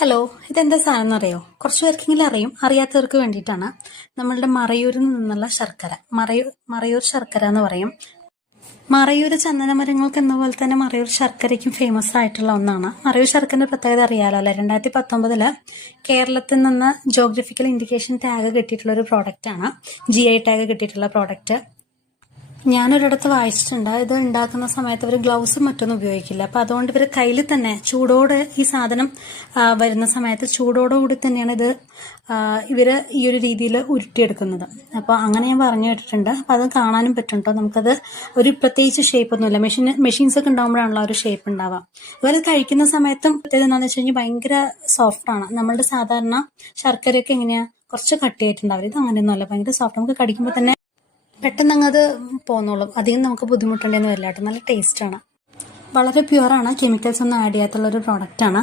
Hello, ഇതെന്താ സാധനം എന്നറിയോ? കുറച്ച് പേർക്കെങ്കിലും അറിയും, അറിയാത്തവർക്ക് വേണ്ടിയിട്ടാണ്. നമ്മളുടെ മറയൂരിൽ നിന്നുള്ള ശർക്കര, മറയൂർ ശർക്കര എന്ന് പറയും. മറയൂർ ചന്ദനമരങ്ങൾക്ക് എന്ന പോലെ തന്നെ മറയൂർ ശർക്കരയ്ക്കും ഫേമസ് ആയിട്ടുള്ള ഒന്നാണ്. മറയൂർ ശർക്കരയുടെ പ്രത്യേകത അറിയാലോ അല്ലെ? 2019 കേരളത്തിൽ നിന്ന് ജോഗ്രഫിക്കൽ ഇൻഡിക്കേഷൻ ടാഗ് കിട്ടിയിട്ടുള്ള ഒരു പ്രോഡക്റ്റ് ആണ്. GI ടാഗ് കിട്ടിയിട്ടുള്ള പ്രോഡക്റ്റ്. ഞാനൊരിടത്ത് വായിച്ചിട്ടുണ്ട്, ഇത് ഉണ്ടാക്കുന്ന സമയത്ത് അവർ ഗ്ലൗസും മറ്റൊന്നും ഉപയോഗിക്കില്ല. അപ്പൊ അതുകൊണ്ട് ഇവർ കയ്യിൽ തന്നെ ചൂടോടെ ഈ സാധനം വരുന്ന സമയത്ത് ചൂടോടുകൂടി തന്നെയാണ് ഇത് ഇവര് ഈ ഒരു രീതിയിൽ ഉരുട്ടിയെടുക്കുന്നത്. അപ്പോൾ അങ്ങനെ ഞാൻ പറഞ്ഞു കേട്ടിട്ടുണ്ട്. അപ്പൊ അത് കാണാനും പറ്റും കേട്ടോ. നമുക്കത് ഒരു പ്രത്യേകിച്ച് ഷേപ്പ് ഒന്നുമില്ല. മെഷീൻസ് ഒക്കെ ഉണ്ടാകുമ്പോഴാണല്ലോ ഒരു ഷേപ്പ് ഉണ്ടാവുക. അതുപോലെ കഴിക്കുന്ന സമയത്തും പ്രത്യേകത എന്താണെന്ന് വെച്ച് കഴിഞ്ഞാൽ ഭയങ്കര സോഫ്റ്റ് ആണ്. നമ്മളുടെ സാധാരണ ശർക്കരയൊക്കെ എങ്ങനെയാ കുറച്ച് കട്ടിയായിട്ടുണ്ടാവില്ല, ഇത് അങ്ങനെയൊന്നുമല്ല, ഭയങ്കര സോഫ്റ്റ്. നമുക്ക് കടിക്കുമ്പോൾ തന്നെ പെട്ടെന്ന് അങ്ങത് പോന്നോളും. അധികം നമുക്ക് ബുദ്ധിമുട്ടുണ്ടെന്ന് വരില്ല കേട്ടോ. നല്ല ടേസ്റ്റ് ആണ്. വളരെ പ്യുവറാണ്, കെമിക്കൽസ് ഒന്നും ആഡ് ചെയ്യാത്തുള്ള ഒരു പ്രോഡക്റ്റ് ആണ്.